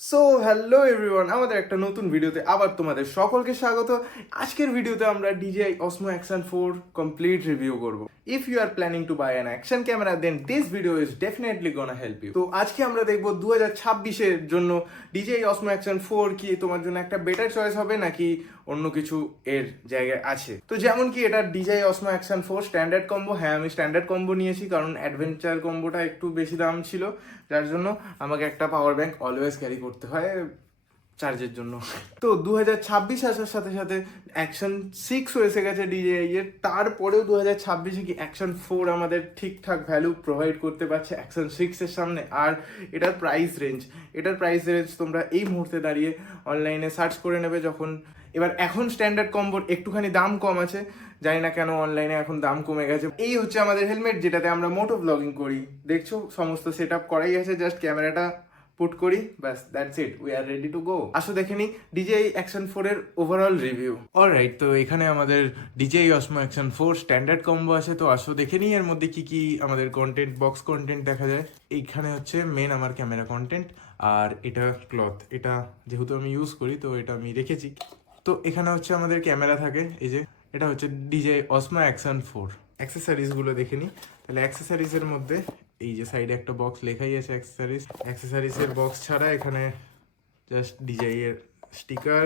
So hello everyone, আমাদের একটা নতুন ভিডিওতে আবার তোমাদের সকলকে স্বাগত। আজকের ভিডিওতে আমরা DJI Osmo Action 4 complete review করব। If you are planning to buy an action camera then this video is definitely gonna help you. তো আজকে আমরা দেখবো 2026-এর জন্য DJI Osmo Action 4 কি তোমার জন্য একটা বেটার চয়েস হবে নাকি অন্য কিছু এর জায়গায় আছে। তো যেমন কি এটা DJI Osmo Action 4 standard combo. হ্যাঁ, আমি স্ট্যান্ডার্ড কম্বো নিয়েছি কারণ অ্যাডভেঞ্চার কম্বোটা একটু বেশি দাম ছিল, যার জন্য আমাকে একটা পাওয়ার ব্যাংক অলওয়েজ ক্যারি করতে হয় চার্জের জন্য। তো 2026 আসার সাথে সাথে অ্যাকশন 6 এসে গেছে DJI এর, তারপরেও 2026-এ কি অ্যাকশন 4 আমাদের ঠিকঠাক ভ্যালু প্রোভাইড করতে পারছে অ্যাকশন 6-এর সামনে। আর এটার প্রাইস রেঞ্জ তোমরা এই মুহূর্তে দাঁড়িয়ে অনলাইনে সার্চ করে নেবে যখন। এখন স্ট্যান্ডার্ড কম্বোর একটুখানি দাম কম আছে, জানি না কেন অনলাইনে এখন দাম কমে গেছে। এই হচ্ছে আমাদের হেলমেট, যেটাতে আমরা মোটো ব্লগিং করি। দেখছো সমস্ত সেট আপ করাই আছে, জাস্ট ক্যামেরাটা পুট করি, ব্যাস, that's it, we are ready to go. আসো দেখে নিই DJI Action 4 এর ওভারঅল রিভিউ। অলরাইট, তো এখানে আমাদের DJI Osmo Action 4 standard combo আছে। তো আসো দেখে নিই এর মধ্যে কি কি আমাদের কন্টেন্ট, বক্স কন্টেন্ট দেখা যায়। এইখানে হচ্ছে মেন আমার ক্যামেরা কন্টেন্ট, আর এটা ক্লথ। এটা যেহেতু আমি ইউজ করি তো এটা আমি রেখেছি। তো এখানে হচ্ছে আমাদের ক্যামেরা থাকে, এই যে এটা হচ্ছে DJI Osmo Action 4। অ্যাক্সেসরিজগুলো দেখে নিই। তাহলে অ্যাক্সেসরিজের মধ্যে এই যে সাইডে একটা বক্স লেখাই আছে অ্যাক্সেসরিজের বক্স ছাড়া এখানে জাস্ট DJI এর স্টিকার,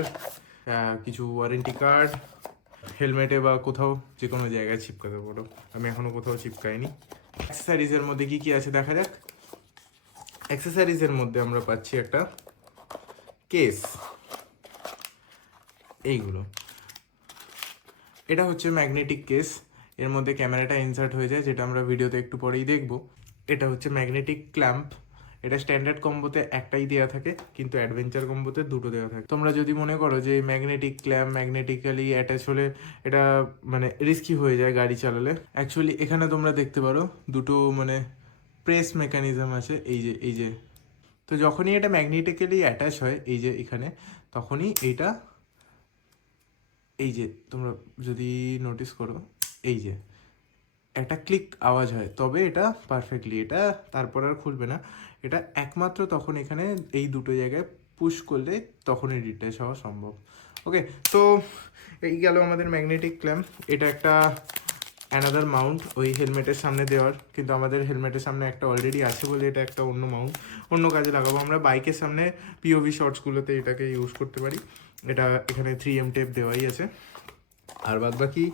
কিছু ওয়ারেন্টি কার্ড, হেলমেটে বা কোথাও যে কোনো জায়গায় চিপকাতে পারো। আমি এখনো কোথাও চিপকাইনি। অ্যাক্সেসরিজের মধ্যে কি কি আছে দেখা যাক। অ্যাক্সেসরিজের মধ্যে আমরা পাচ্ছি একটা কেস, এইগুলো। এটা হচ্ছে ম্যাগনেটিক কেস, এর মধ্যে ক্যামেরাটা ইনসার্ট হয়ে যায়, যেটা আমরা ভিডিওতে একটু পরেই দেখব। এটা হচ্ছে ম্যাগনেটিক ক্ল্যাম্প। এটা স্ট্যান্ডার্ড কম্বোতে একটাই দেওয়া থাকে, কিন্তু অ্যাডভেঞ্চার কম্বোতে দুটো দেওয়া থাকে। তোমরা যদি মনে করো যে ম্যাগনেটিক ক্ল্যাম্প ম্যাগনেটিক্যালি অ্যাটাচ হলে এটা মানে রিস্কি হয়ে যায় গাড়ি চালালে, অ্যাকচুয়ালি এখানে তোমরা দেখতে পারো দুটো মানে প্রেস মেকানিজম আছে, এই যে। তো যখনই এটা ম্যাগনেটিক্যালি অ্যাটাচ হয় এই যে এখানে, তখনই এইটা, এই যে তোমরা যদি নোটিস করো, এই যে একটা ক্লিক আওয়াজ হয়, তবে এটা পারফেক্টলি, এটা তারপর আর খুলবে না। এটা একমাত্র তখন এখানে এই দুটো জায়গায় পুশ করলে তখনই ডিটাচ হওয়া সম্ভব। ওকে, তো এই গেল আমাদের ম্যাগনেটিক ক্ল্যাম্প। এটা একটা অ্যানাদার মাউন্ট ওই হেলমেটের সামনে দেওয়ার, কিন্তু আমাদের হেলমেটের সামনে একটা অলরেডি আছে বলে এটা একটা অন্য মাউন্ট, অন্য কাজে লাগাবো। আমরা বাইকের সামনে POV শর্টসগুলোতে এটাকে ইউজ করতে পারি। এটা এখানে 3M টেপ দেওয়াই আছে। আর বাদ বাকি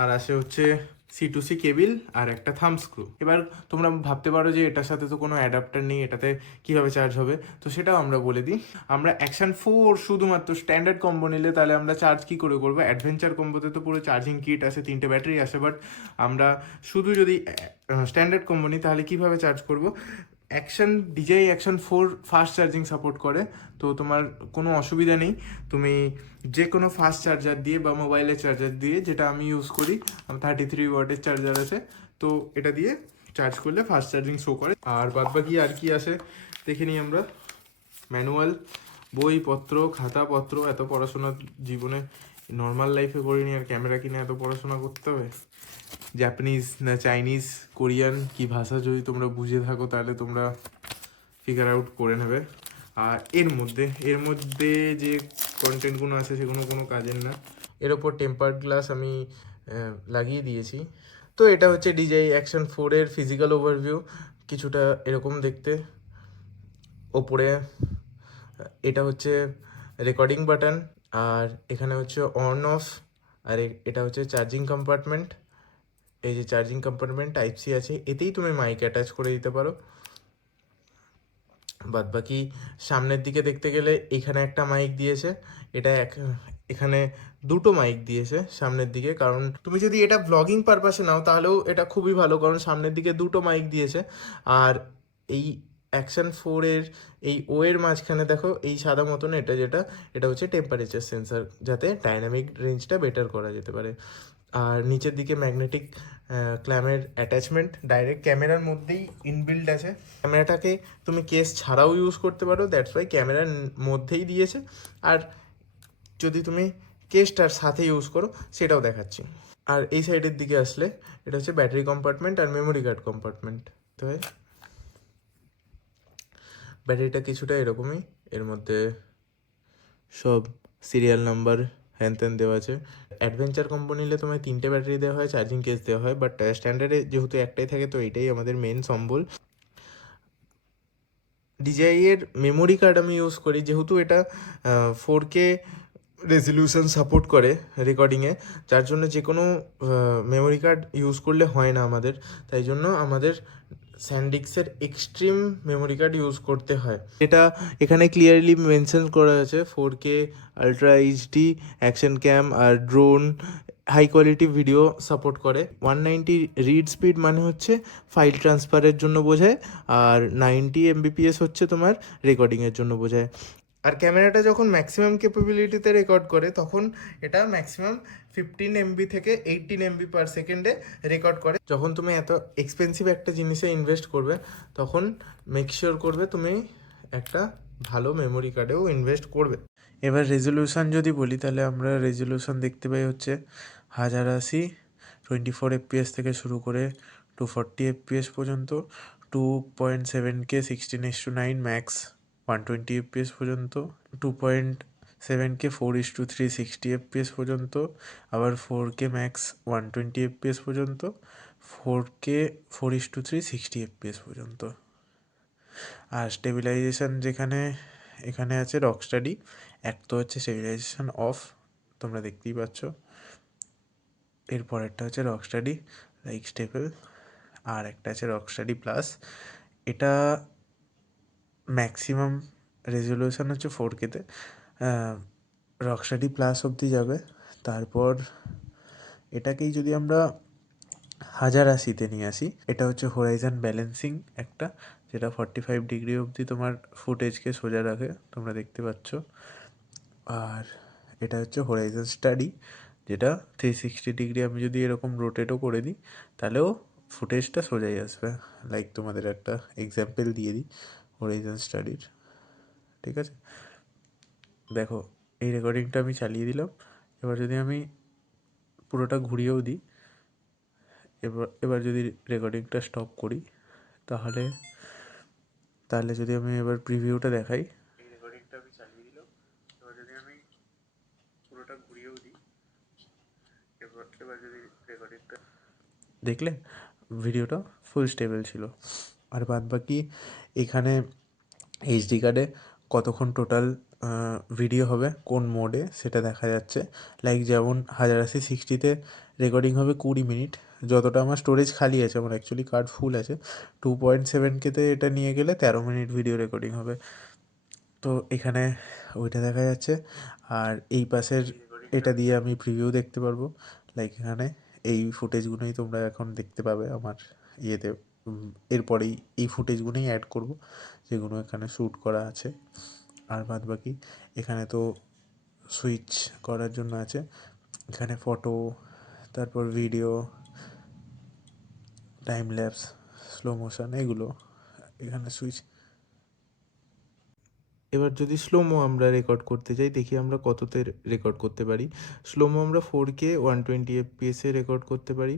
আর আসে হচ্ছে C2C কেবিল আর একটা থাম্ব স্ক্রু। এবার তোমরা ভাবতে পারো যে এটার সাথে তো কোনো অ্যাডাপ্টার নেই, এটাতে কীভাবে চার্জ হবে। তো সেটাও আমরা বলে দিই। আমরা অ্যাকশন 4 শুধুমাত্র স্ট্যান্ডার্ড কম্বো নিলে তাহলে আমরা চার্জ কী করে করবো। অ্যাডভেঞ্চার কম্বোতে তো পুরো চার্জিং কিট আছে, 3টে ব্যাটারি আছে, বাট আমরা শুধু যদি স্ট্যান্ডার্ড কম্বো নিই তাহলে কীভাবে চার্জ করব। DJI Action 4 fast charging support করে, তো তোমার কোনো অসুবিধা নেই। তুমি যে কোনো ফাস্ট চার্জার দিয়ে বা মোবাইলের চার্জার দিয়ে, যেটা আমি ইউজ করি, 33 ওয়াটের চার্জার আছে, তো এটা দিয়ে চার্জ করলে ফাস্ট চার্জিং শো করে। আর বাদবাকি আর কি আসে দেখে নিই আমরা। ম্যানুয়াল, বইপত্র, খাতাপত্র। এত পড়াশোনা জীবনে নর্মাল লাইফে করিনি, আর ক্যামেরা কিনে এত পড়াশোনা করতে হবে। জাপানিজ না চাইনিজ কোরিয়ান কি ভাষা যদি তোমরা বুঝে থাকো তাহলে তোমরা ফিগার আউট করে নেবে। আর এর মধ্যে যে কন্টেন্টগুলো আছে সেগুলো কোনো কাজের না। এর ওপর টেম্পার্ড গ্লাস আমি লাগিয়ে দিয়েছি। তো এটা হচ্ছে DJI Action 4 এর ফিজিক্যাল ওভারভিউ, কিছুটা এরকম দেখতে। ওপরে এটা হচ্ছে রেকর্ডিং বাটন, আর এখানে হচ্ছে অন অফ, আর এটা হচ্ছে চার্জিং কম্পার্টমেন্ট। এই যে চার্জিং কম্পার্টমেন্ট Type-C আছে, এতেই তুমি মাইক অ্যাটাচ করে দিতে পারো। বাদ বাকি সামনের দিকে দেখতে গেলে এখানে একটা মাইক দিয়েছে, এটা এখানে দুটো মাইক দিয়েছে সামনের দিকে, কারণ তুমি যদি এটা ব্লগিং পারপাসে নাও তাহলেও এটা খুবই ভালো, কারণ সামনের দিকে দুটো মাইক দিয়েছে। আর এই অ্যাকশন 4 এর এই এর মাঝখানে দেখো এই সাদা মতন, এটা হচ্ছে টেম্পারেচার সেন্সার, যাতে ডাইনামিক রেঞ্জটা বেটার করা যেতে পারে। আর নিচের দিকে ম্যাগনেটিক ক্ল্যামের অ্যাটাচমেন্ট ডাইরেক্ট ক্যামেরার মধ্যেই ইনবিল্ড আছে। ক্যামেরাটাকে তুমি কেস ছাড়াও ইউজ করতে পারো, দ্যাটস ওয়াই ক্যামেরার মধ্যেই দিয়েছে। আর যদি তুমি কেসটার সাথে ইউজ করো সেটাও দেখাচ্ছি। আর এই সাইডের দিকে আসলে এটা হচ্ছে ব্যাটারি কম্পার্টমেন্ট আর মেমোরি কার্ড কম্পার্টমেন্ট। তো ব্যাটারিটা কিছুটা এরকমই, এর মধ্যে সব সিরিয়াল নাম্বার হ্যান ত্যান দেওয়া আছে। অ্যাডভেঞ্চার কম্বো নিলে তোমায় 3টে ব্যাটারি দেওয়া হয়, চার্জিং কেস দেওয়া হয়, বাট স্ট্যান্ডার্ডে যেহেতু একটাই থাকে তো এটাই আমাদের মেন সম্বল। DJI এর মেমোরি কার্ড আমি ইউজ করি, যেহেতু এটা 4K রেজলিউশন সাপোর্ট করে রেকর্ডিংয়ে, যার জন্য যে কোনো মেমোরি কার্ড ইউজ করলে হয় না আমাদের, তাই জন্য আমাদের স্যান্ডিক্সের এক্সট্রিম মেমোরি কার্ড ইউজ করতে হয়। এটা এখানে ক্লিয়ারলি মেনশন করা আছে 4K ultra HD action cam আর drone high quality video support করে। 190 রিড স্পিড মানে হচ্ছে ফাইল ট্রান্সফারের জন্য বোঝায়, আর 90 Mbps হচ্ছে তোমার রেকর্ডিংয়ের জন্য বোঝায়। আর ক্যামেরাটা যখন ম্যাক্সিমাম ক্যাপাবিলিটিতে রেকর্ড করে তখন এটা ম্যাক্সিমাম 15 MB থেকে 18 MB পার সেকেন্ডে রেকর্ড করে। যখন তুমি এত এক্সপেন্সিভ একটা জিনিসে ইনভেস্ট করবে তখন মেক শিওর করবে তুমি একটা ভালো মেমোরি কার্ডেও ইনভেস্ট করবে। এবার রেজলিউশন যদি বলি তাহলে আমরা রেজলিউশন দেখতে পাই হচ্ছে 1080 24 FPS থেকে শুরু করে 240 FPS পর্যন্ত, 2.7K 16:9 ম্যাক্স 120 FPS পর্যন্ত, 2.7K 4:3 60 FPS পর্যন্ত, আবার 4K ম্যাক্স 120 FPS পর্যন্ত, 4K 4:3 60 FPS পর্যন্ত। আর স্টেবিলাইজেশন যেখানে এখানে আছে রকস্টাডি, এক তো হচ্ছে স্টেবিলাইজেশন অফ, তোমরা দেখতেই পাচ্ছ। এরপরেরটা হচ্ছে রকস্টাডি লাইক স্টেবল, আর একটা আছে রকস্টাডি প্লাস। এটা ম্যাক্সিমাম রেজলিউশন হচ্ছে 4K-তে, রকস্টাডি প্লাস অবধি যাবে। তারপর এটাকেই যদি আমরা 1080-তে নিয়ে আসি, এটা হচ্ছে হোরাইজন ব্যালেন্সিং একটা, যেটা 45 ডিগ্রি অবধি তোমার ফুটেজকে সোজা রাখে, তোমরা দেখতে পাচ্ছ। আর এটা হচ্ছে হোরাইজন স্টাডি, যেটা 360 ডিগ্রি আমি যদি এরকম রোটেটও করে দিই তাহলেও ফুটেজটা সোজাই আসবে। লাইক তোমাদের একটা এক্সাম্পল দিয়ে দিই হোরাইজন স্টাডির, ঠিক আছে? দেখো এই রেকর্ডিংটা আমি চালিয়ে দিলাম, এবার যদি আমি পুরোটা ঘুরিয়েও দিই, এবার যদি রেকর্ডিংটা স্টপ করি তাহলে তাহলে যদি আমি এবার প্রিভিউটা দেখাই, এই রেকর্ডিংটা আমি চালিয়ে দিলাম, এবার যদি আমি পুরোটা ঘুরিয়েও দিই, এবার যদি রেকর্ডিংটা দেখলে ভিডিওটা ফুল স্টেবল ছিল। আর বাদ বাকি এখানে এইচডি কার্ডে কতক্ষণ টোটাল ভিডিও হবে কোন মোডে সেটা দেখা যাচ্ছে। লাইক যেমন 1080 60-তে রেকর্ডিং হবে 20 মিনিট, যতটা আমার স্টোরেজ খালি আছে, আমার অ্যাকচুয়ালি কার্ড ফুল আছে। 2.7K-তে এটা নিয়ে গেলে 13 মিনিট ভিডিও রেকর্ডিং হবে, তো এখানে ওইটা দেখা যাচ্ছে। আর এই পাশের এটা দিয়ে আমি প্রিভিউ দেখতে পারবো, লাইক এখানে এই ফুটেজগুলোই তোমরা এখন দেখতে পাবে আমার ইয়েতে। এরপরেই এই ফুটেজগুলোই অ্যাড করব যেগুলো এখানে শ্যুট করা আছে। আর বাদ বাকি এখানে তো সুইচ করার জন্য আছে, এখানে ফটো, তারপর video, time lapse, slow motion, এগুলো এখানে সুইচ। এবার যদি স্লোমো আমরা রেকর্ড করতে চাই, দেখি আমরা কততে রেকর্ড করতে পারি। স্লোমো আমরা 4K 120 FPS-এ রেকর্ড করতে পারি,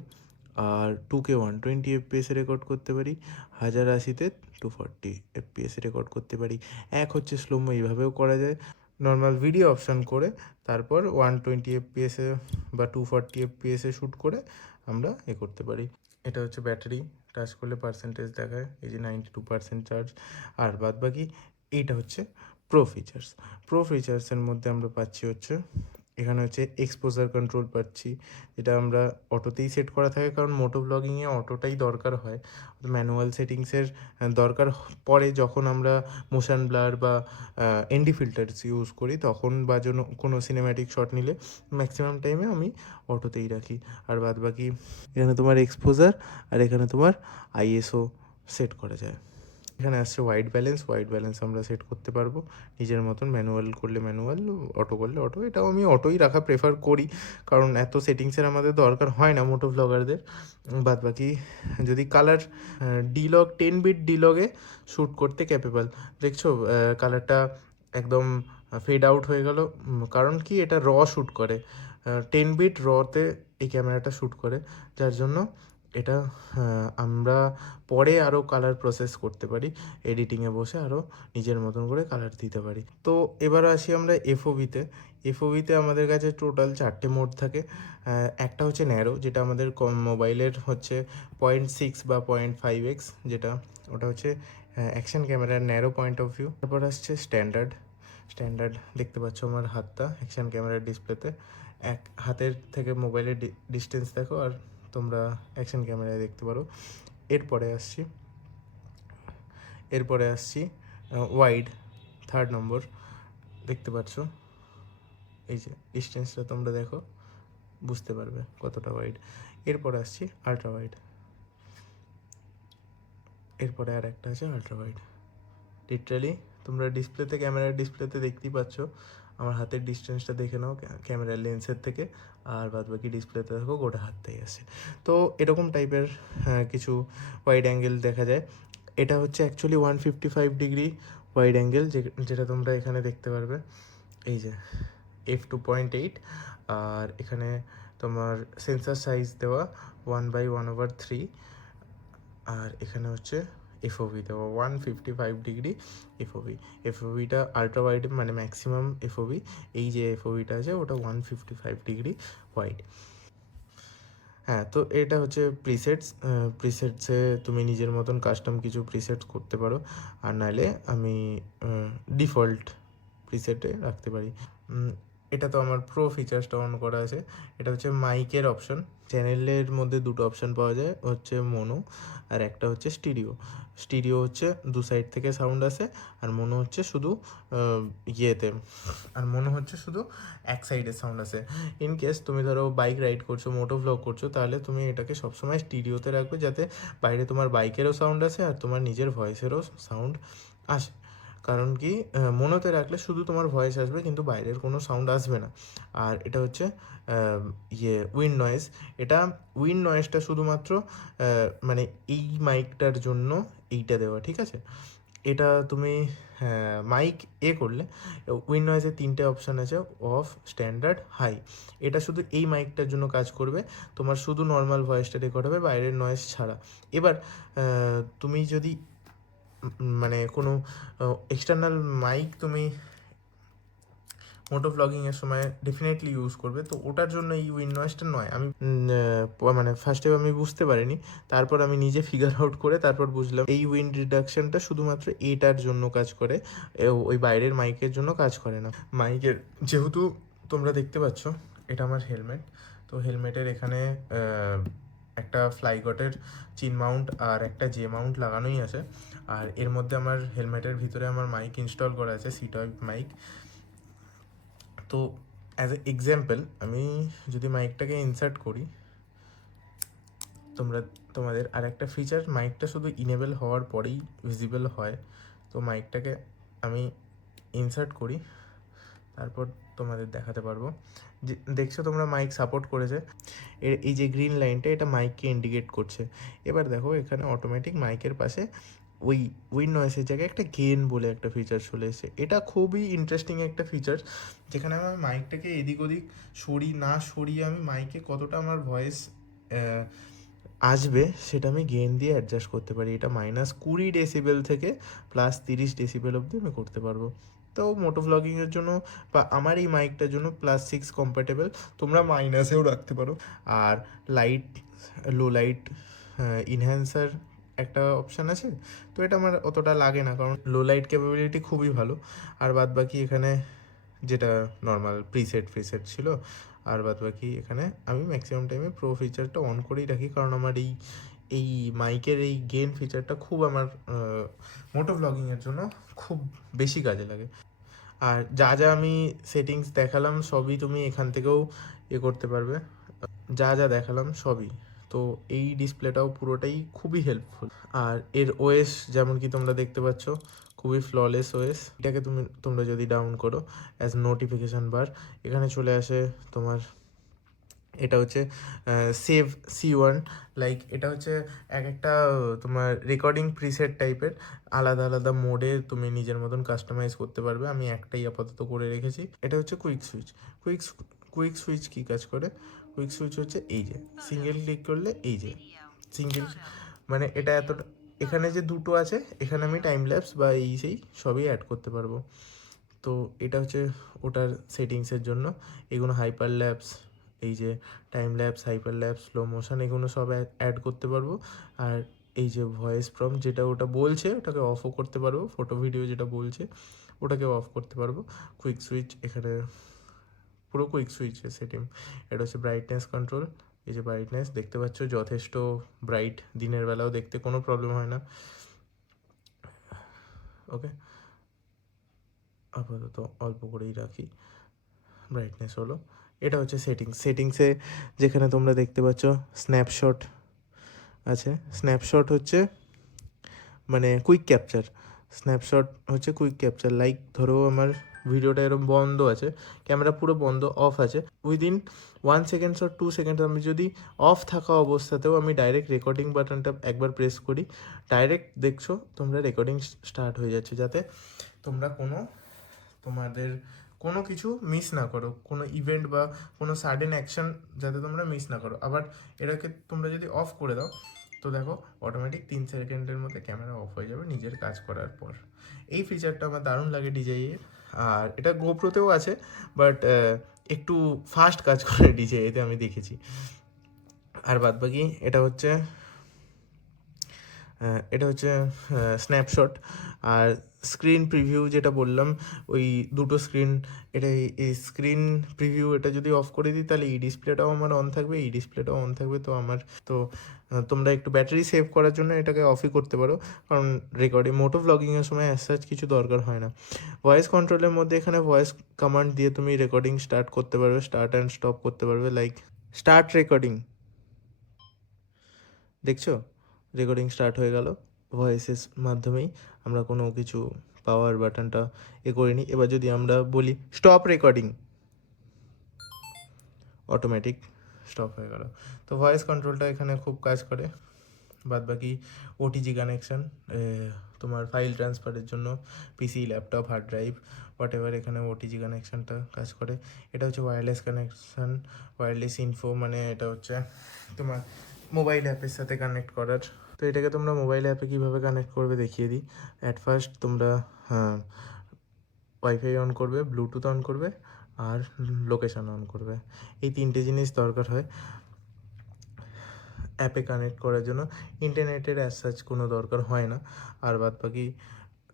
আর 2K 120 FPS-এ রেকর্ড করতে পারি, 1080-তে 240 FPS-এ রেকর্ড করতে পারি। এক হচ্ছে স্লোমো এইভাবেও করা যায়, নর্মাল ভিডিও অপশান করে তারপর 120 FPS-এ বা 240 FPS-এ শ্যুট করে আমরা করতে পারি। এটা হচ্ছে ব্যাটারি, টাচ করলে পার্সেন্টেজ দেখায়, এই যে 92% চার্জ। আর বাদ বাকি এইটা হচ্ছে প্রো ফিচার্সের মধ্যে আমরা পাচ্ছি হচ্ছে এখানে হচ্ছে এক্সপোজার কন্ট্রোল পাচ্ছি, যেটা আমরা অটোতেই সেট করা থাকে, কারণ মোটো ব্লগিংয়ে অটোটাই দরকার হয়, ম্যানুয়াল সেটিংসের দরকার পড়ে যখন আমরা মোশন ব্লার বা এনডি ফিল্টার্স ইউজ করি তখন, বা কোনো সিনেম্যাটিক শট নিলে ম্যাক্সিমাম টাইমে আমি অটোতেই রাখি। আর বাদ বাকি এখানে তোমার এক্সপোজার, আর এখানে তোমার আইএসও সেট করা যায়। এখানে আসছে হোয়াইট ব্যালেন্স আমরা সেট করতে পারবো নিজের মতন, ম্যানুয়াল করলে ম্যানুয়াল, অটো করলে অটো। এটাও আমি অটোই রাখা প্রেফার করি, কারণ এত সেটিংসের আমাদের দরকার হয় না মোটো ব্লগারদের। বাদ বাকি যদি কালার ডিলগ 10 বিট ডিলগে শ্যুট করতে ক্যাপেবল, দেখছো কালারটা একদম ফেড আউট হয়ে গেল, কারণ কি এটা শ্যুট করে 10 বিট তে এই ক্যামেরাটা শ্যুট করে, যার জন্য এটা আমরা পরে আরও কালার প্রসেস করতে পারি, এডিটিংয়ে বসে আরও নিজের মতন করে কালার দিতে পারি। তো এবার আসি আমরা এফওবিতে। এফওবিতে আমাদের কাছে টোটাল 4টে মোড থাকে। একটা হচ্ছে ন্যারো, যেটা আমাদের মোবাইলের হচ্ছে 0.6 বা 0.5x, যেটা ওটা হচ্ছে অ্যাকশন ক্যামেরার ন্যারো পয়েন্ট অফ ভিউ। তারপর আসছে স্ট্যান্ডার্ড। স্ট্যান্ডার্ড দেখতে পাচ্ছ আমার হাতটা অ্যাকশন ক্যামেরার ডিসপ্লেতে। এক হাতের থেকে মোবাইলের ডিস্টেন্স দেখো আর তোমরা অ্যাকশন ক্যামেরায় দেখতে পারো। এরপরে আসছি ওয়াইড, 3rd নম্বর। দেখতে পাচ্ছ এই যে ডিস্টেন্সটা তোমরা দেখো, বুঝতে পারবে কতটা ওয়াইড। এরপরে আসছি আলট্রা ওয়াইড। এরপরে আর একটা আছে আলট্রা ওয়াইড। লিটারালি তোমরা ক্যামেরার ডিসপ্লেতে দেখতেই পাচ্ছ, আমার হাতের ডিস্টেন্সটা দেখে নাও ক্যামেরার লেন্সের থেকে, আর বাদ বাকি ডিসপ্লেতে দেখো গোটা হাতটাই আসে। তো এরকম টাইপের কিছু ওয়াইড অ্যাঙ্গেল দেখা যায়। এটা হচ্ছে অ্যাকচুয়ালি 155 ডিগ্রি ওয়াইড অ্যাঙ্গেল, যেটা তোমরা এখানে দেখতে পারবে। এই যে f2.8, আর এখানে তোমার সেন্সার সাইজ দেওয়া 1/1/3, আর এখানে হচ্ছে এফওভি দেওয়া 155 ডিগ্রি এফওভি। এফওভিটা আলট্রা ওয়াইড মানে ম্যাক্সিমাম এফওভি। এই যে এফওভিটা আছে ওটা 155 ডিগ্রি ওয়াইড। হ্যাঁ, তো এটা হচ্ছে প্রিসেটসে তুমি নিজের মতন কাস্টম কিছু প্রিসেটস করতে পারো, আর নাহলে আমি ডিফল্ট প্রিসেটে রাখতে পারি। এটা তো আমার প্রো ফিচার্সটা অন করা আছে। এটা হচ্ছে মাইকের অপশন। চ্যানেলের মধ্যে দুটো অপশন পাওয়া যায়, হচ্ছে মোনো আর একটা হচ্ছে স্টিরিও। স্টিরিও হচ্ছে দু সাইড থেকে সাউন্ড আসে, আর মোনো হচ্ছে শুধু ইয়েতে, আর মোনো হচ্ছে শুধু এক সাইডে সাউন্ড আসে। ইন কেস তুমি ধরো বাইক রাইড করছো, মোটো ভ্লগ করছো, তাহলে তুমি এটাকে সবসময় স্টিরিওতে রাখবে, যাতে বাইরে তোমার বাইকেরও সাউন্ড আসে আর তোমার নিজের ভয়েসেরও সাউন্ড আসে। কারণ কি, মোনোতে রাখলে শুধু তোমার ভয়েস আসবে কিন্তু বাইরের কোনো সাউন্ড আসবে না। আর এটা হচ্ছে উইন্ড নয়েজ। এটা উইন্ড নয়েজটা শুধুমাত্র মানে এই মাইকটার জন্য এইটা দেওয়া, ঠিক আছে? এটা তুমি মাইক করলে উইন্ড নয়েজের 3টে অপশান আছে, অফ, স্ট্যান্ডার্ড, হাই। এটা শুধু এই মাইকটার জন্য কাজ করবে, তোমার শুধু নর্মাল ভয়েসটা রেকর্ড হবে, বাইরের নয়েজ ছাড়া। এবার তুমি যদি মানে কোনো এক্সটার্নাল মাইক তুমি মোটো ভ্লগিংয়ের সময় ডেফিনেটলি ইউজ করবে, তো ওটার জন্য এই উইন্ড নয়েজটা নয়। আমি মানে ফার্স্টে আমি বুঝতে পারিনি, তারপর আমি নিজে ফিগার আউট করে তারপর বুঝলাম এই উইন্ড রিডাকশনটা শুধুমাত্র এটার জন্য কাজ করে, ওই বাইরের মাইকের জন্য কাজ করে না। মাইকের যেহেতু তোমরা দেখতে পাচ্ছ এটা আমার হেলমেট, তো হেলমেটের এখানে একটা ফ্লাইগটের চিন মাউন্ট আর একটা জে মাউন্ট লাগানোই আছে, আর এর মধ্যে আমার হেলমেটের ভিতরে আমার মাইক ইনস্টল করা আছে, C-type মাইক। তো অ্যাজ এ এক্সাম্পল আমি যদি মাইকটাকে ইনসার্ট করি, তোমাদের আর একটা ফিচার, মাইকটা শুধু ইনেবল হওয়ার পরেই ভিজিবল হয়। তো মাইকটাকে আমি ইনসার্ট করি, তারপর তোমাদের দেখাতে পারবো। যে দেখছো তোমরা মাইক সাপোর্ট করেছে, এই যে গ্রিন লাইনটা এটা মাইককে ইন্ডিকেট করছে। এবার দেখো এখানে অটোমেটিক মাইকের পাশে ওই উইন্ড নয়েসের জায়গায় একটা গেন বলে একটা ফিচার চলে এসেছে। এটা খুবই ইন্টারেস্টিং একটা ফিচার, যেখানে আমার মাইকটাকে এদিক ওদিক সরিয়ে আমি মাইকে কতটা আমার ভয়েস আসবে সেটা আমি গেন দিয়ে অ্যাডজাস্ট করতে পারি। এটা -20 ডেসিবেল থেকে +30 ডেসিবেল অবধি আমি করতে পারবো। তো মোটো ভ্লগিংয়ের জন্য বা আমার এই মাইকটার জন্য +6 কম্প্যাটেবল, তোমরা মাইনাসেও রাখতে পারো। আর লো লাইট ইনহ্যান্সার একটা অপশান আছে, তো এটা আমার অতটা লাগে না, কারণ লো লাইট ক্যাপাবিলিটি খুবই ভালো। আর বাদ বাকি এখানে যেটা নর্মাল প্রিসেট ছিল, আর বাদ বাকি এখানে আমি ম্যাক্সিমাম টাইমে প্রো ফিচারটা অন করেই রাখি, কারণ আমার এই মাইকের এই গেন ফিচারটা খুব আমার মোটো ভ্লগিংয়ের জন্য খুব বেশি কাজে লাগে। আর যা যা আমি সেটিংস দেখালাম সবই তুমি এখান থেকেও করতে পারবে, যা যা দেখালাম সবই। তো এই ডিসপ্লেটাও পুরোটাই খুবই হেল্পফুল। আর এর ওএস যেমন কি তোমরা দেখতে পাচ্ছ, খুবই ফ্ললেস ওএস। এটাকে তোমরা যদি ডাউন করো অ্যাজ নোটিফিকেশান বার, এখানে চলে আসে তোমার, এটা হচ্ছে সেভ C1, লাইক এটা হচ্ছে এক একটা তোমার রেকর্ডিং প্রিসেট টাইপের, আলাদা আলাদা মোডে তুমি নিজের মতন কাস্টমাইজ করতে পারবে। আমি একটাই আপাতত করে রেখেছি। এটা হচ্ছে কুইক সুইচ। কুইক সুইচ কী কাজ করে? কুইক সুইচ হচ্ছে এই যে সিঙ্গেল ক্লিক করলে এই যে সিঙ্গেল, মানে এটা এতটা, এখানে যে দুটো আছে এখানে আমি টাইম ল্যাপস বা এই সেই সবই অ্যাড করতে পারবো। তো এটা হচ্ছে ওটার সেটিংসের জন্য। এগুলো হাইপার ল্যাপস, এই যে time lapse, hyper lapse, slow motion, এগুলো সব অ্যাড করতে পারবো। আর এই যে ভয়েস প্রম্পট যেটা ওটা বলছে ওটাকে অফও করতে পারবো, ফটো ভিডিও যেটা বলছে ওটাকেও অফ করতে পারবো। কুইক সুইচ, এখানে পুরো কুইক সুইচের সেটিং। এটা হচ্ছে ব্রাইটনেস কন্ট্রোল, এই যে ব্রাইটনেস দেখতে পাচ্ছ যথেষ্ট ব্রাইট, দিনের বেলাও দেখতে কোনো প্রবলেম হয় না। ওকে, আপাতত অল্প করেই রাখি, ব্রাইটনেস হলো। এটা হচ্ছে সেটিংসে যেখানে তোমরা দেখতে পাচ্ছ স্ন্যাপশট আছে। স্ন্যাপশট হচ্ছে মানে কুইক ক্যাপচার, স্ন্যাপশট হচ্ছে কুইক ক্যাপচার। লাইক ধরো আমার ভিডিওটা এরকম বন্ধ আছে, ক্যামেরা পুরো বন্ধ অফ আছে, উইদিন 1 সেকেন্ডস অর 2 সেকেন্ডস আমি যদি অফ থাকা অবস্থাতেও আমি ডাইরেক্ট রেকর্ডিং বাটনটা একবার প্রেস করি, ডাইরেক্ট দেখছো তোমরা রেকর্ডিং স্টার্ট হয়ে যাচ্ছে, যাতে তোমরা তোমাদের কোনো কিছু মিস না করো, কোনো ইভেন্ট বা কোনো সাডেন অ্যাকশন যাতে তোমরা মিস না করো। আবার এটাকে তোমরা যদি অফ করে দাও তো দেখো অটোমেটিক 3 সেকেন্ডের মধ্যে ক্যামেরা অফ হয়ে যাবে নিজের কাজ করার পর। এই ফিচারটা আমার দারুণ লাগে ডিজেইয়ের। আর এটা গোপ্রোতেও আছে, বাট একটু ফাস্ট কাজ করে ডিজেইতে আমি দেখেছি। আর বাদ বাকি এটা হচ্ছে স্ন্যাপশট। আর স্ক্রিন প্রিভিউ যেটা বললাম, ওই দুটো স্ক্রিন, এটা এই স্ক্রিন প্রিভিউ এটা যদি অফ করে দিই তাহলে এই ডিসপ্লেটাও আমার অন থাকবে, এই ডিসপ্লেটাও অন থাকবে। তো আমার তো তোমরা একটু ব্যাটারি সেভ করার জন্য এটাকে অফই করতে পারো, কারণ রেকর্ডিং মোটো ভ্লগিংয়ের সময় অ্যাজ সাচ কিছু দরকার হয় না। ভয়েস কন্ট্রোলের মধ্যে এখানে ভয়েস কমান্ড দিয়ে তুমি রেকর্ডিং স্টার্ট করতে পারবে, স্টার্ট অ্যান্ড স্টপ করতে পারবে। লাইক স্টার্ট রেকর্ডিং, দেখছো রেকর্ডিং স্টার্ট হয়ে গেল ভয়েসের মাধ্যমেই, আমরা কোনো কিছু পাওয়ার বাটনটা করিনি। এবার যদি আমরা বলি স্টপ রেকর্ডিং, অটোমেটিক স্টপ হয়ে গেল। তো ভয়েস কন্ট্রোলটা এখানে খুব কাজ করে। বাদ বাকি ওটিজি কানেকশান, তোমার ফাইল ট্রান্সফারের জন্য PC, laptop, hard drive, whatever, এখানে ওটিজি কানেকশানটা কাজ করে। এটা হচ্ছে ওয়্যারলেস কানেকশান, ওয়্যারলেস ইনফো, মানে এটা হচ্ছে তোমার মোবাইল অ্যাপের সাথে কানেক্ট করার। তো এটাকে তোমরা মোবাইল অ্যাপে কীভাবে কানেক্ট করবে দেখিয়ে দিই। অ্যাট ফার্স্ট তোমরা ওয়াইফাই অন করবে, ব্লুটুথ অন করবে, আর লোকেশান অন করবে। এই তিনটে জিনিস দরকার হয় অ্যাপে কানেক্ট করার জন্য। ইন্টারনেটের অ্যাজ সাচ কোনো দরকার হয় না। আর বাদ বাকি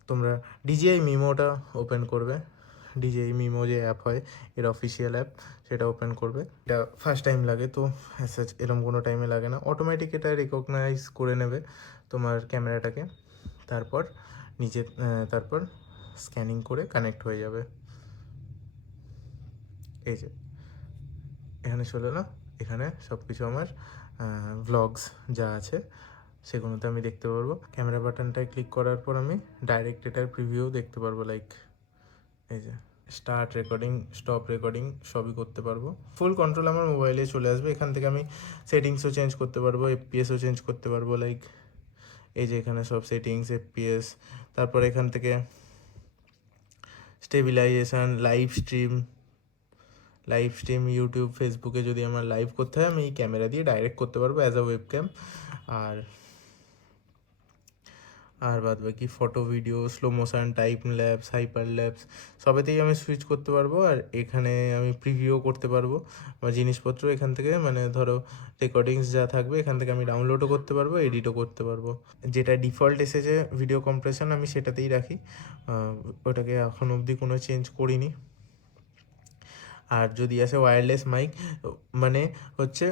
তোমরা ডিজিআই মিমোটা ওপেন করবে, ডিজিআই মিমো যে অ্যাপ হয় এর অফিসিয়াল অ্যাপ, সেটা ওপেন করবে। এটা ফার্স্ট টাইম লাগে, তো অ্যাজ সাচ এরকম কোনো টাইমে লাগে না, অটোমেটিক এটা রেকগনাইজ করে নেবে তোমার ক্যামেরাটাকে। তারপর তারপর স্ক্যানিং করে কানেক্ট হয়ে যাবে। এই যে এখানে চলে না, এখানে সব কিছু আমার ভ্লগস যা আছে সেগুলোতে আমি দেখতে পারবো। ক্যামেরা বাটনটায় ক্লিক করার পর আমি ডাইরেক্ট এটার প্রিভিউ দেখতে পারবো। লাইক এই যে স্টার্ট রেকর্ডিং, স্টপ রেকর্ডিং সবই করতে পারবো। ফুল কন্ট্রোল আমার মোবাইলে চলে আসবে। এখান থেকে আমি সেটিংসও চেঞ্জ করতে পারবো, এফপিএসও চেঞ্জ করতে পারবো। লাইক এই যে এখানে সব সেটিংস, এফপিএস, তারপর এখান থেকে স্টেবিলাইজেশান, লাইভ স্ট্রিম ইউটিউব, ফেসবুকে যদি আমার লাইভ করতে হয় আমি এই ক্যামেরা দিয়ে ডাইরেক্ট করতে পারবো অ্যাজ আ ওয়েবক্যাম। আর বাদ বাকি photo, video, slow motion, time lapse, hyper lapse সবেতেই আমি সুইচ করতে পারবো। আর এখানে আমি প্রিভিউ করতে পারবো আমার জিনিসপত্র এখান থেকে, মানে ধরো রেকর্ডিংস যা থাকবে এখান থেকে আমি ডাউনলোডও করতে পারবো, এডিটও করতে পারবো। যেটা ডিফল্ট এসেছে ভিডিও কম্প্রেশন আমি সেটাতেই রাখি, ওটাকে এখন অবধি কোনো চেঞ্জ করিনি। আর যদি আসে ওয়্যারলেস মাইক, মানে হচ্ছে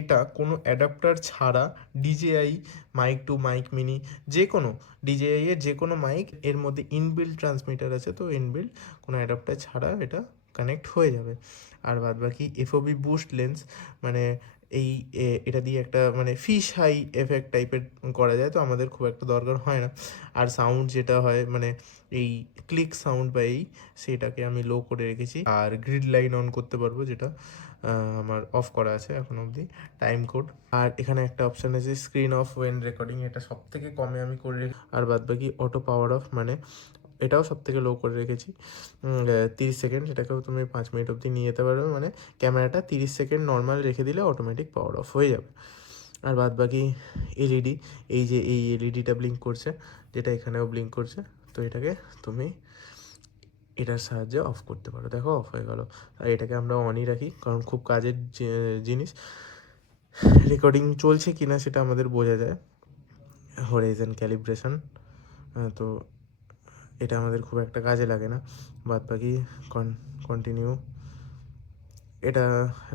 এটা কোনো অ্যাডাপ্টার ছাড়া DJI mic to mic mini, যে কোনো ডিজেআই এর যে কোনো মাইক এর মধ্যে ইনবিল্ট ট্রান্সমিটার আছে, তো ইনবিল্ট কোনো অ্যাডাপ্টার ছাড়া এটা কানেক্ট হয়ে যাবে। আর বাদ বাকি এফওবি বুস্ট লেন্স, মানে এটা দিয়ে একটা মানে ফিশ হাই এফেক্ট টাইপের করা যায়, তো আমাদের খুব একটা দরকার হয় না। আর সাউন্ড যেটা হয় মানে এই ক্লিক সাউন্ড বা সেটাকে আমি লো করে রেখেছি। আর গ্রিড লাইন অন করতে পারবো, যেটা আমার অফ করা আছে এখন অবধি, টাইম কোড। আর এখানে একটা অপশান আছে স্ক্রিন অফ ওয়েন রেকর্ডিং, এটা সব থেকে কমে আমি করে রেখেছি। আর বাদ বাকি অটো পাওয়ার অফ, মানে এটাও সব থেকে লো করে রেখেছি 30 সেকেন্ড, এটাকেও তুমি 5 মিনিট অবধি নিয়ে যেতে পারবে। মানে ক্যামেরাটা 30 সেকেন্ড নর্মাল রেখে দিলে অটোমেটিক পাওয়ার অফ হয়ে যাবে। আর বাদ বাকি এলইডি, এই যে এই এলইডিটা ব্লিঙ্ক করছে, যেটা এখানেও ব্লিঙ্ক করছে, তো এটাকে তুমি এটার সাহায্যে অফ করতে পারো। দেখো অফ হয়ে গেল। আর এটাকে আমরা অনই রাখি, কারণ খুব কাজের জিনিস। রেকর্ডিং চলছে কি না সেটা আমাদের বোঝা যায়। হরাইজন ক্যালিব্রেশন, তো এটা আমাদের খুব একটা কাজে লাগে না। বাদ বাকি কন্টিনিউ, এটা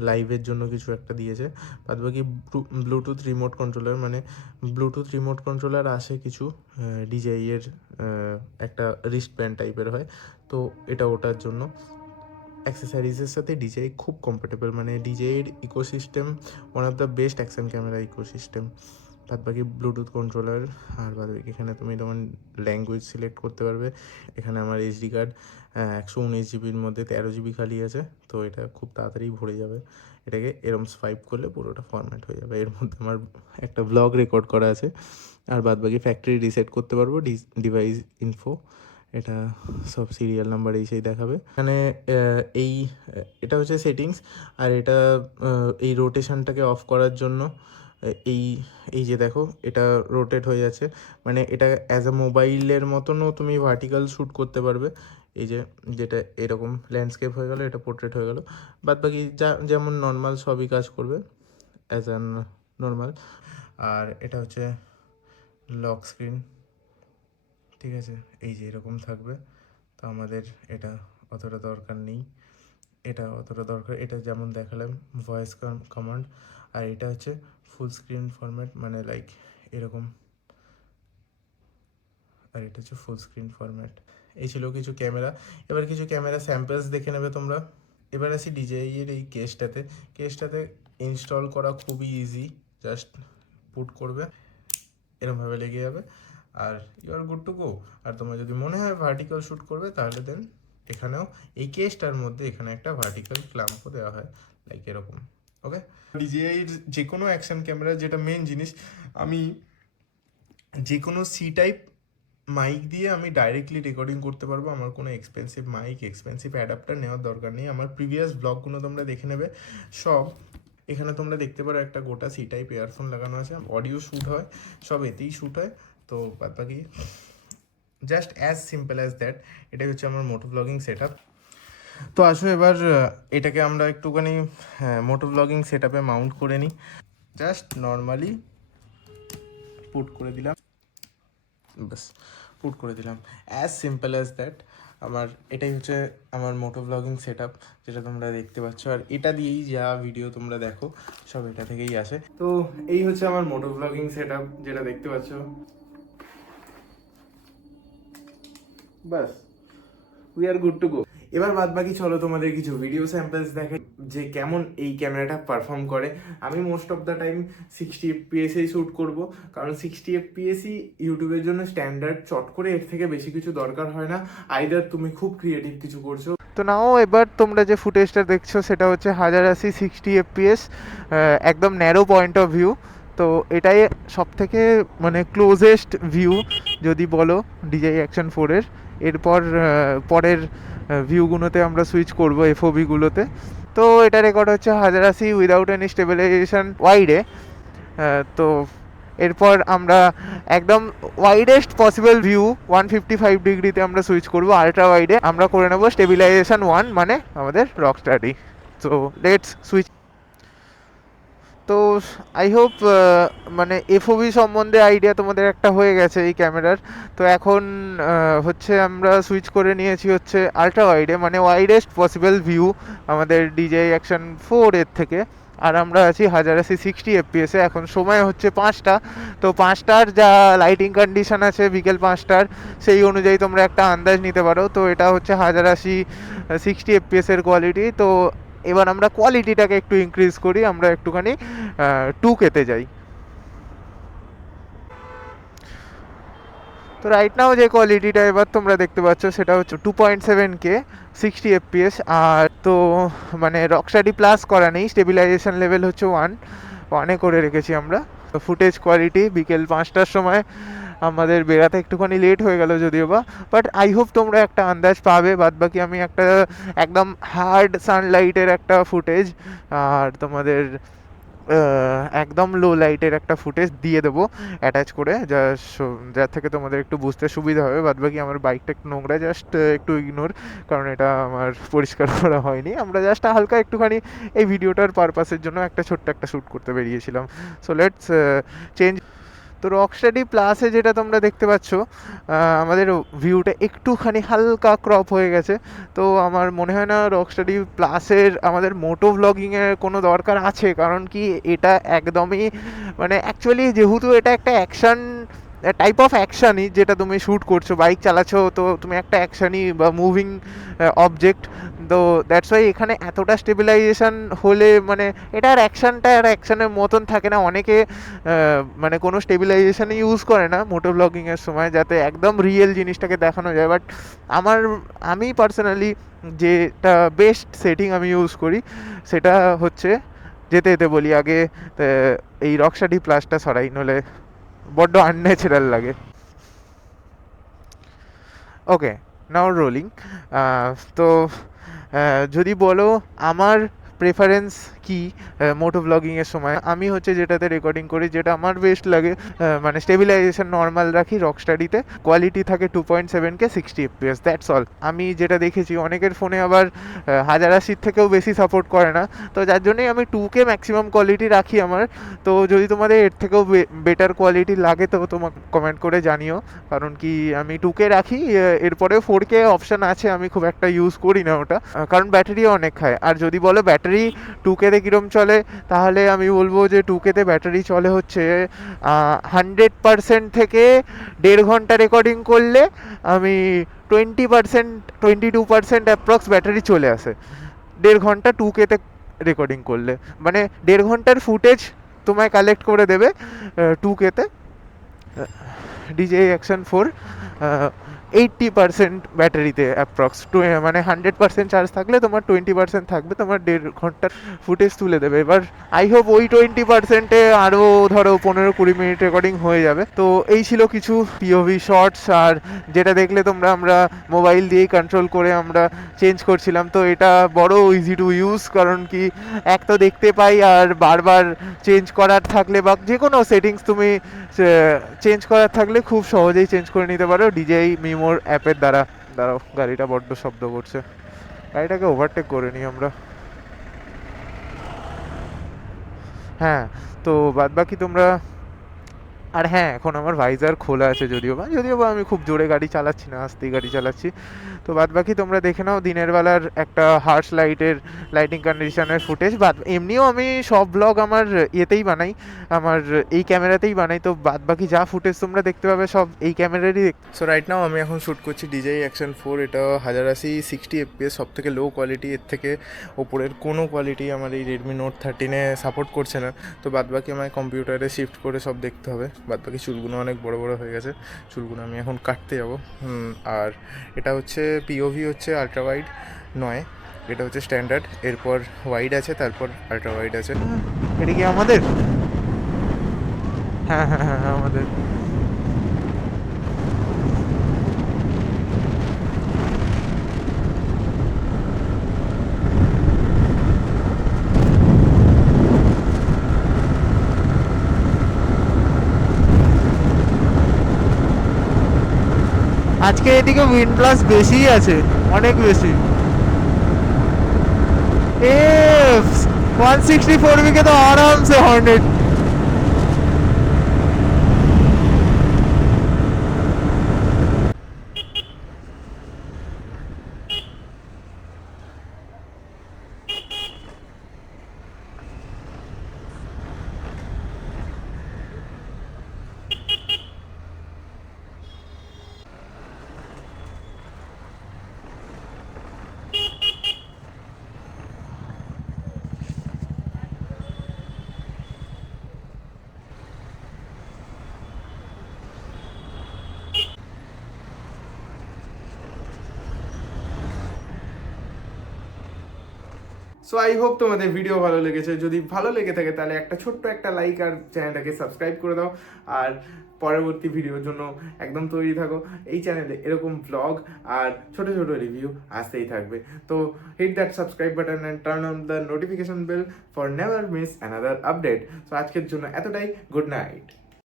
লাইভের জন্য কিছু একটা দিয়েছে। বাদ বাকি ব্লুটুথ রিমোট কন্ট্রোলার, মানে ব্লুটুথ রিমোট কন্ট্রোলার আসে কিছু ডিজাইয়ের, একটা রিস্ট ব্যান্ড টাইপের হয়, তো এটা ওটার জন্য। অ্যাক্সেসারিজের সাথে ডিজাই খুব কমফোর্টেবল, মানে ডিজাইয়ের ecosystem one of the best action camera ecosystem. বাদ বাকি ব্লুটুথ কন্ট্রোলার, আর বাদ বাকি এখানে তুমি তোমার ল্যাঙ্গুয়েজ সিলেক্ট করতে পারবে। এখানে আমার এইচডি কার্ড 119 জিবির মধ্যে 13 জিবি খালি আছে, তো এটা খুব তাড়াতাড়ি ভরে যাবে। এটাকে এরম সোয়াইপ করলে পুরোটা ফরম্যাট হয়ে যাবে। এর মধ্যে আমার একটা ব্লগ রেকর্ড করা আছে। আর বাদ বাকি ফ্যাক্টরি রিসেট করতে পারবো, ডিভাইস ইনফো, এটা সব সিরিয়াল নাম্বার এই দেখাবে। এখানে এই এটা হচ্ছে সেটিংস। আর এটা এই রোটেশনটাকে অফ করার জন্য এই এই যে দেখো এটা রোটেট হয়ে যাচ্ছে, মানে এটা অ্যাজ আ মোবাইলের মতনও তুমি ভার্টিক্যাল শ্যুট করতে পারবে। এই যে যেটা এরকম ল্যান্ডস্কেপ হয়ে গেলো, এটা পোর্ট্রেট হয়ে গেলো। বাদ বাকি যেমন নর্মাল সবই কাজ করবে অ্যাজ অ্যান নর্মাল। আর এটা হচ্ছে লক স্ক্রিন, ঠিক আছে, এই যে এরকম থাকবে। তো আমাদের এটা অতটা দরকার নেই, এটা অতটা দরকার। এটা যেমন দেখালাম ভয়েস কমান্ড। আর এটা হচ্ছে ফুল স্ক্রিন ফরম্যাট, মানে লাইক এরকম। আর এটা হচ্ছে ফুল স্ক্রিন ফরম্যাট। এই ছিল কিছু ক্যামেরা। এবার কিছু ক্যামেরা স্যাম্পলস দেখে নেবে তোমরা। এবার আসি ডিজেআইয়ের এই কেসটাতে ইনস্টল করা খুবই ইজি। জাস্ট পুট করবে, এরমভাবে লেগে যাবে, আর you are good to go. আর তোমার যদি মনে হয় ভার্টিক্যাল শ্যুট করবে, তাহলে দেন এখানেও এই কেসটার মধ্যে এখানে একটা ভার্টিক্যাল ক্ল্যাম্পও দেওয়া হয়, লাইক এরকম। ওকে, ডিজেআইয়ের যে কোনো অ্যাকশন ক্যামেরা যেটা মেন জিনিস, আমি যে কোনো সি টাইপ মাইক দিয়ে আমি ডাইরেক্টলি রেকর্ডিং করতে পারবো। আমার কোনো এক্সপেন্সিভ মাইক, এক্সপেন্সিভ অ্যাডাপ্টার নেওয়ার দরকার নেই। আমার প্রিভিয়াস ব্লগগুলো তোমরা দেখে নেবে সব। এখানে তোমরা দেখতে পারো একটা গোটা সি টাইপ ইয়ারফোন লাগানো আছে, অডিও শ্যুট হয়, সব এতেই শ্যুট হয়। তো বাদ বাকি just as simple as that. এটাই হচ্ছে আমার মোটো ব্লগিং সেট আপ। তো আসো এবার এটাকে আমরা একটুখানি মোটো ব্লগিং সেট আপে মাউন্ট করে নিই। জাস্ট নর্মালি পুট করে দিলাম, বাস পুট করে দিলাম, অ্যাজ সিম্পল অ্যাজ দ্যাট। আমার এটাই হচ্ছে আমার মোটো ব্লগিং সেট আপ, যেটা তোমরা দেখতে পাচ্ছ। আর এটা দিয়েই যা ভিডিও তোমরা দেখো সব এটা থেকেই আসে। তো এই হচ্ছে আমার মোটো ব্লগিং সেট আপ, যেটা দেখতে পাচ্ছ। বাস, we are good to go. এবার বাদ বাকি চলো তোমাদের কিছু ভিডিও স্যাম্পলস দেখে যে কেমন এই ক্যামেরাটা পারফর্ম করে। আমি মোস্ট অফ দ্য টাইম 60 এফপিএসেই শ্যুট করব, কারণ 60 এফপিএসই ইউটিউবের জন্য স্ট্যান্ডার্ড। চট করে এর থেকে বেশি কিছু দরকার হয় না, আইদার তুমি খুব ক্রিয়েটিভ কিছু করছো। তো নাও এবার তোমরা যে ফুটেজটা দেখছো সেটা হচ্ছে 1080 60 এফপিএস, একদম ন্যারো পয়েন্ট অফ ভিউ। তো এটাই সব থেকে মানে ক্লোজেস্ট ভিউ যদি বলো DJI Action 4-এর। এরপর পরের ভিউগুলোতে আমরা সুইচ করবো এফওবিগুলোতে। তো এটা রেকর্ড হচ্ছে 1080 উইদাউট এনি স্টেবিলাইজেশন ওয়াইডে। তো এরপর আমরা একদম ওয়াইডেস্ট পসিবল ভিউ 155 ডিগ্রিতে আমরা সুইচ করবো। আলট্রা ওয়াইডে আমরা করে নেবো স্টেবিলাইজেশন 1, মানে আমাদের রকস্টাডি। So let's switch. তো আই হোপ মানে এফওবি সম্বন্ধে আইডিয়া তোমাদের একটা হয়ে গেছে এই ক্যামেরার। তো এখন হচ্ছে আমরা সুইচ করে নিয়েছি হচ্ছে আলট্রা ওয়াইডে, মানে ওয়াইডেস্ট পসিবল ভিউ আমাদের DJI Action 4-এর থেকে। আর আমরা আছি 1080 60 এফপিএসে। এখন সময় হচ্ছে 5টা। তো 5টার যা লাইটিং কন্ডিশন আছে বিকেল 5টার, সেই অনুযায়ী তোমরা একটা আন্দাজ নিতে পারো। তো এটা হচ্ছে 1080 60 এফপিএসের কোয়ালিটি। তো এবার আমরা কোয়ালিটিটাকে একটু ইনক্রিজ করি, আমরা একটুখানি 2K-তে যাই। তো রাইট নাও যে কোয়ালিটিটা এবার তোমরা দেখতে পাচ্ছ সেটা হচ্ছে 2.7K 60 এফপিএস। আর তো মানে রকস্টাডি প্লাস করা নেই, স্টেবিলাইজেশন লেভেল হচ্ছে 1-এ করে রেখেছি আমরা। ফুটেজ কোয়ালিটি বিকেল 5টার সময় আমাদের বেরাতে একটুখানি লেট হয়ে গেল যদিও বা, বাট আই হোপ তোমরা একটা আন্দাজ পাবে। বাদ বাকি আমি একটা একদম হার্ড সানলাইটের একটা ফুটেজ আর তোমাদের একদম লো লাইটের একটা ফুটেজ দিয়ে দেবো অ্যাটাচ করে, যার থেকে তোমাদের একটু বুঝতে সুবিধা হবে। বাদবাকি আমার বাইকটা একটু নোংরা, জাস্ট একটু ইগনোর, কারণ এটা আমার পরিষ্কার করা হয়নি। আমরা জাস্ট হালকা একটুখানি এই ভিডিওটার পারপাসের জন্য একটা ছোট্ট একটা শ্যুট করতে বেরিয়েছিলাম। So let's change. তো রকস্টাডি প্লাসে যেটা তোমরা দেখতে পাচ্ছ, আমাদের ভিউটা একটুখানি হালকা ক্রপ হয়ে গেছে। তো আমার মনে হয় না রকস্টাডি প্লাসের আমাদের মোটো ব্লগিংয়ের কোনো দরকার আছে, কারণ কি এটা একদমই মানে অ্যাকচুয়ালি যেহেতু এটা একটা অ্যাকশান টাইপ অফ অ্যাকশানই, যেটা তুমি শ্যুট করছো, বাইক চালাচ্ছো, তো তুমি একটা অ্যাকশানই বা মুভিং অবজেক্ট। তো দ্যাটস ওয়াই এখানে এতটা স্টেবিলাইজেশন হলে মানে এটা আর অ্যাকশানটা আর অ্যাকশানের মতন থাকে না। অনেকে মানে কোনো স্টেবিলাইজেশন ইউজ করে না মোটো ব্লগিংয়ের সময়, যাতে একদম রিয়েল জিনিসটাকে দেখানো যায়। বাট আমি পার্সোনালি যেটা বেস্ট সেটিং আমি ইউজ করি সেটা হচ্ছে, যেতে যেতে বলি আগে এই রকস্টাডি প্লাসটা সরাই, নলে বড্ড আনন্যাচারাল লাগে। ওকে, নাও রোলিং। তো যদি বলো আমার প্রেফারেন্স কি মোটো ব্লগিংয়ের সময়, আমি হচ্ছে যেটাতে রেকর্ডিং করি, যেটা আমার বেস্ট লাগে, মানে স্টেবিলাইজেশন নর্মাল রাখি রকস্টাডিতে, কোয়ালিটি থাকে 2.7K 60 FPS, দ্যাটস অল। আমি যেটা দেখেছি অনেকের ফোনে আবার 1080 থেকেও বেশি সাপোর্ট করে না, তো যার জন্যই আমি 2K ম্যাক্সিমাম কোয়ালিটি রাখি আমার। তো যদি তোমাদের এর থেকেও বেটার কোয়ালিটি লাগে তো তোমাকে কমেন্ট করে জানিও, কারণ কি আমি 2K রাখি, এরপরে 4K অপশান আছে, আমি খুব একটা ইউজ করি না ওটা, কারণ ব্যাটারিও অনেক খায়। আর যদি বলো ব্যাটারি 2Kতে কীরকম চলে, তাহলে আমি বলবো যে 2Kতে ব্যাটারি চলে হচ্ছে 100% থেকে 1.5 ঘন্টা রেকর্ডিং করলে আমি 20%, 22% অ্যাপ্রক্স ব্যাটারি চলে আসে 1.5 ঘন্টা 2Kতে রেকর্ডিং করলে। মানে 1.5 ঘন্টার ফুটেজ তোমায় কালেক্ট করে দেবে 2Kতে। DJI Action 4 80% ব্যাটারিতে অ্যাপ্রক্স, মানে 100% চার্জ থাকলে তোমার 20% থাকবে, তোমার 1.5 ঘন্টার ফুটেজ তুলে দেবে। এবার আই হোপ ওই 20%-এ আরও ধরো 15-20 মিনিট রেকর্ডিং হয়ে যাবে। তো এই ছিল কিছু পিওভি শর্টস, আর যেটা দেখলে তোমরা আমরা মোবাইল দিয়েই কন্ট্রোল করে আমরা চেঞ্জ করছিলাম। তো এটা বড় ইজি টু ইউজ, কারণ কি এক তো দেখতে পাই, আর বারবার চেঞ্জ করার থাকলে বা যে কোনো সেটিংস তুমি চেঞ্জ করার থাকলে খুব সহজেই চেঞ্জ করে নিতে পারো DJI মিমোর অ্যাপের দ্বারা। দাঁড়াও, গাড়িটা বড্ড শব্দ করছে, গাড়িটাকে ওভারটেক করে নিই আমরা। হ্যাঁ, তো বাদবাকি তোমরা, আর হ্যাঁ এখন আমার ভাইজার খোলা আছে, যদিও বা আমি খুব জোরে গাড়ি চালাচ্ছি না, আস্তেই গাড়ি চালাচ্ছি। তো বাদবাকি তোমরা দেখে নাও দিনের বেলার একটা হার্শ লাইটিং কন্ডিশনের ফুটেজ। এমনিও আমি সব ব্লগ আমার ইয়েতেই বানাই, আমার এই ক্যামেরাতেই বানাই। তো বাদবাকি যা ফুটেজ তোমরা দেখতে পাবে সব এই ক্যামেরারই। সো রাইট নাও আমি এখন শ্যুট করছি DJI Action 4, এটা 1080 60 FPS, সব থেকে লো কোয়ালিটি। এর থেকে ওপরের কোনো কোয়ালিটি আমার এই রেডমি নোট 13-এ সাপোর্ট করছে না। তো বাদবাকি আমায় কম্পিউটারে শিফট করে সব দেখতে হবে। বাদবাকি চুলগুলো অনেক বড় বড় হয়ে গেছে, চুলগুলো আমি এখন কাটতে যাবো। আর এটা হচ্ছে পিওভি হচ্ছে আলট্রা ওয়াইড নয়, এটা হচ্ছে স্ট্যান্ডার্ড, এরপর ওয়াইড আছে, তারপর আলট্রা ওয়াইড আছে। এটা কি আমাদের? হ্যাঁ হ্যাঁ হ্যাঁ আমাদের। আজকে এদিকে উইন্ড প্লাস বেশি আছে, অনেক বেশি। এ 164 উইকে তো আরামসে হর্নেট। সো আই হোপ তোমাদের ভিডিও ভালো লেগেছে। যদি ভালো লেগে থাকে তাহলে একটা ছোট্ট একটা লাইক আর চ্যানেলটাকে সাবস্ক্রাইব করে দাও। আর পরবর্তী ভিডিওর জন্য একদম তৈরি থাকো। এই চ্যানেলে এরকম ব্লগ আর ছোট ছোট রিভিউ আসতেই থাকবে। তো hit that subscribe button and turn on the notification bell for never miss another update. তো আজকের জন্য এতটাই, গুড নাইট।